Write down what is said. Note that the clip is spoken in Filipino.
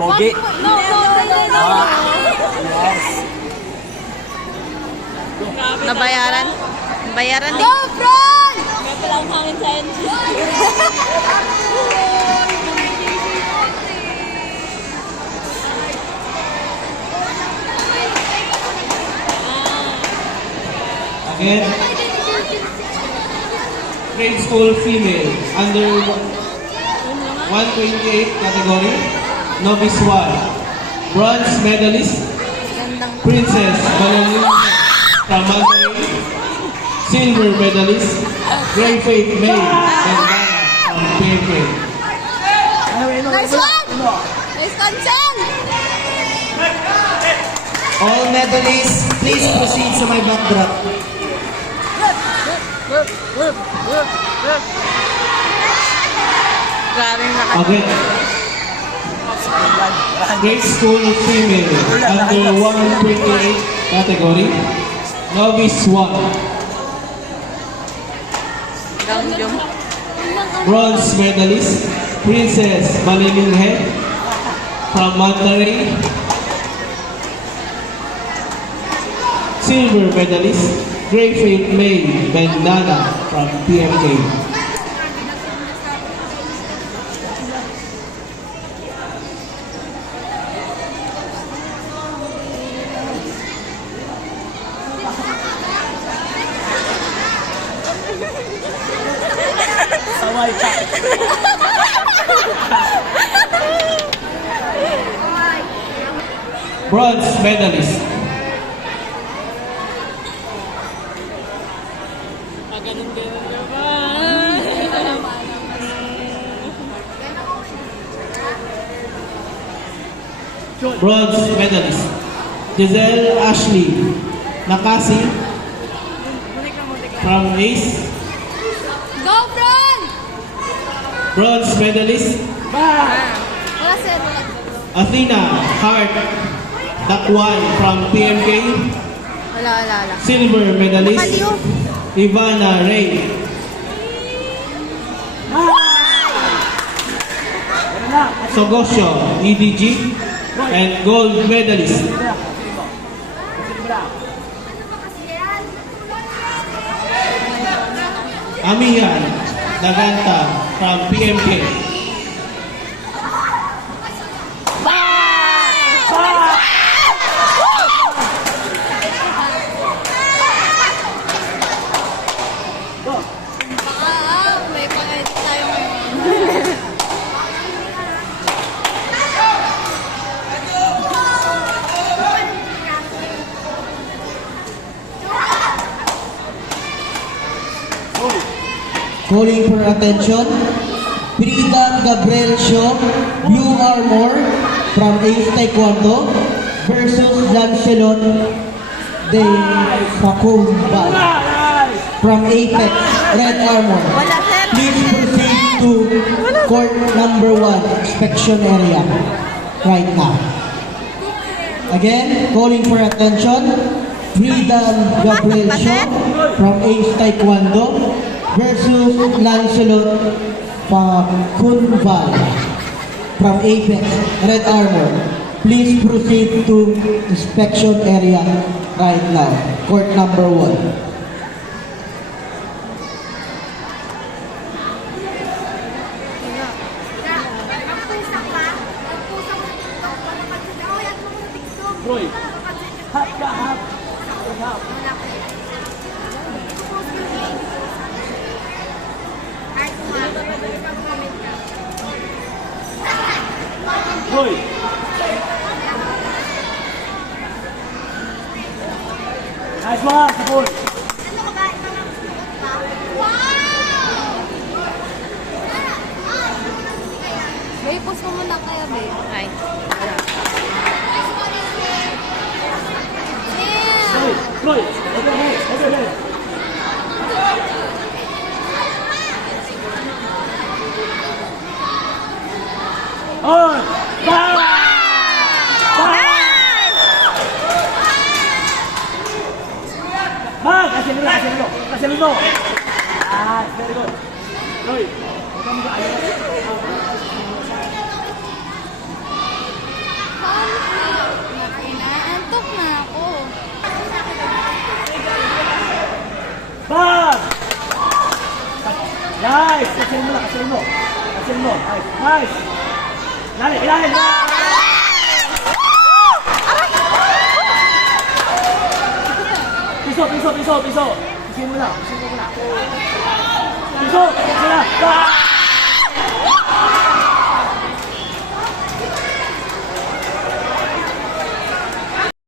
Pogi. No. Yes. Nabayaran? Bayaran din. Go, Fran! May pala ang hangin sa NG. Again, grade school female under 128 category, novice 1, bronze medalist, Princess Valerie from Monterrey, silver medalist, Gray Faith May Bandana from PMK. Nice one! Nice one, Chen! All medalists, please proceed sa my backdrop. Grabe na Again, grade school female under 128 category, novice 1, Down jump. bronze medalist, Princess Valerie from Monterrey, silver medalist, Gray Faith May Bandana from PMK. Saway ka. Bronze medalist, bronze medalist, Giselle Ashley Nakasi from ACE, Go, Fran! bronze medalist, Wala sir. Athena Hart Dakwan from PMK, Wala. silver medalist, Nakaliw. Ivana Ray, Sogosyo EDG, and gold medalist, Amihan Naganta from PMK. May pang-edit tayo ngayon. Calling for attention, Freedom Gabriel Shaw, Blue Armor from Ace Taekwondo versus Lancelot de Facumban from Apex Red Armor. Wala, sir. Please proceed to court number 1, inspection area right now. Again, calling for attention, Freedom Gabriel Shaw from Ace Taekwondo versus Lancelot Facumban from Apex Red Armor. Please proceed to inspection area right now. Court number 1. Nice one, Sabon. May post mo muna kayo, babe. Ay. Floyd, overhead, overhead. On! Bang! Bang! Kasilino. Ah, very good. Floyd, huwag ka mag-aalala. Nice! Kasilin mo lang, kasilin mo. Kasilin mo. Nice, nice. Ilalim, ilalim. Piso, piso, piso, piso. Kasilin mo lang, kasilin mo lang. Piso, kasilin mo lang.